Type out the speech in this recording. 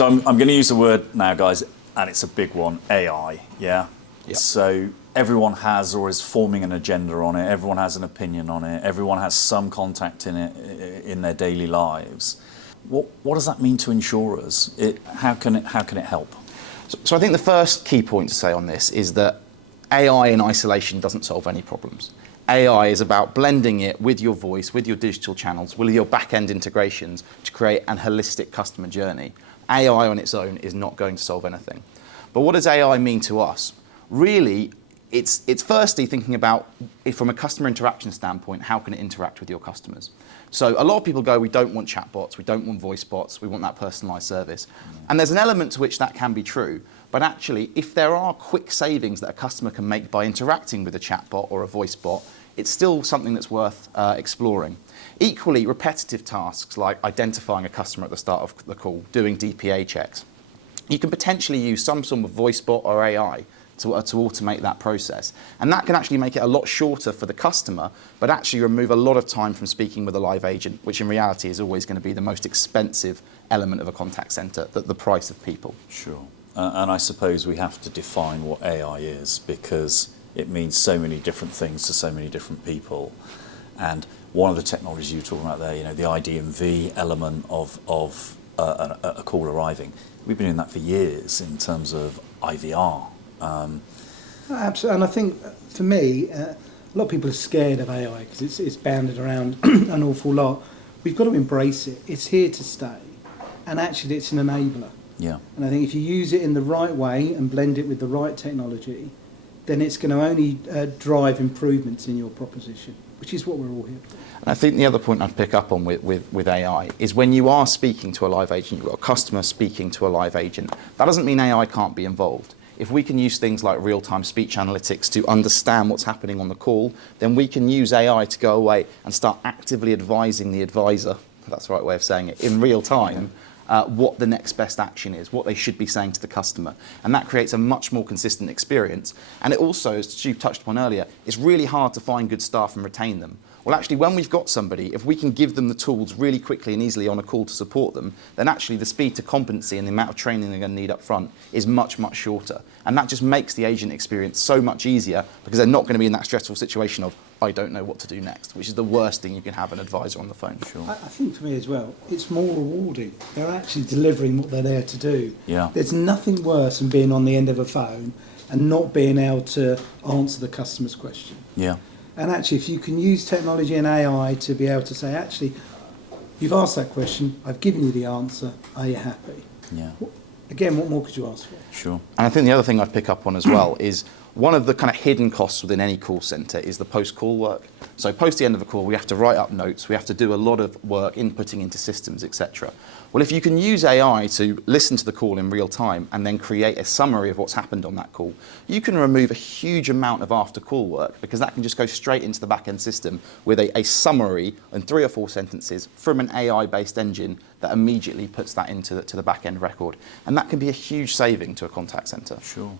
So I'm going to use the word now, guys, and it's a big one, AI, yeah? Yep. So everyone has or is forming an agenda on it, everyone has an opinion on it, everyone has some contact in it in their daily lives. What does that mean to insurers? How can it help? So I think the first key point to say on this is that AI in isolation doesn't solve any problems. AI is about blending it with your voice, with your digital channels, with your back-end integrations to create an holistic customer journey. AI on its own is not going to solve anything. But what does AI mean to us? Really, it's firstly thinking about, from a customer interaction standpoint, how can it interact with your customers? So a lot of people go, we don't want chatbots, we don't want voice bots, we want that personalised service. And there's an element to which that can be true, but actually, if there are quick savings that a customer can make by interacting with a chatbot or a voice bot, it's still something that's worth exploring. Equally, repetitive tasks like identifying a customer at the start of the call, doing DPA checks, you can potentially use some sort of voice bot or AI to automate that process. And that can actually make it a lot shorter for the customer, but actually remove a lot of time from speaking with a live agent, which in reality is always going to be the most expensive element of a contact centre, the price of people. Sure. And I suppose we have to define what AI is, because it means so many different things to so many different people. And one of the technologies you were talking about there, the IDMV element of a call arriving, we've been doing that for years in terms of IVR. Absolutely, and I think for me, a lot of people are scared of AI because it's banded around an awful lot. We've got to embrace it. It's here to stay, and actually it's an enabler. Yeah. And I think if you use it in the right way and blend it with the right technology, then it's going to only drive improvements in your proposition, which is what we're all here for. And I think the other point I'd pick up on with AI is when you are speaking to a live agent, you've got a customer speaking to a live agent, that doesn't mean AI can't be involved. If we can use things like real-time speech analytics to understand what's happening on the call, then we can use AI to go away and start actively advising the advisor, if that's the right way of saying it, in real time, what the next best action is, what they should be saying to the customer. And that creates a much more consistent experience. And it also, as Stu touched upon earlier, it's really hard to find good staff and retain them. Well, actually, when we've got somebody, if we can give them the tools really quickly and easily on a call to support them, then actually the speed to competency and the amount of training they're going to need up front is much, much shorter. And that just makes the agent experience so much easier because they're not going to be in that stressful situation of, I don't know what to do next, which is the worst thing you can have an advisor on the phone. Sure. I think for me as well, it's more rewarding. They're actually delivering what they're there to do. Yeah. There's nothing worse than being on the end of a phone and not being able to answer the customer's question. Yeah. And actually, if you can use technology and AI to be able to say, actually, you've asked that question, I've given you the answer, are you happy? Yeah. Again, what more could you ask for? Sure. And I think the other thing I'd pick up on as well is one of the kind of hidden costs within any call centre is the post-call work. So post the end of a call, we have to write up notes, we have to do a lot of work inputting into systems, etc. Well, if you can use AI to listen to the call in real time and then create a summary of what's happened on that call, you can remove a huge amount of after-call work because that can just go straight into the back-end system with a summary and 3 or 4 sentences from an AI-based engine that immediately puts that into the back-end record. And that can be a huge saving to a contact centre. Sure.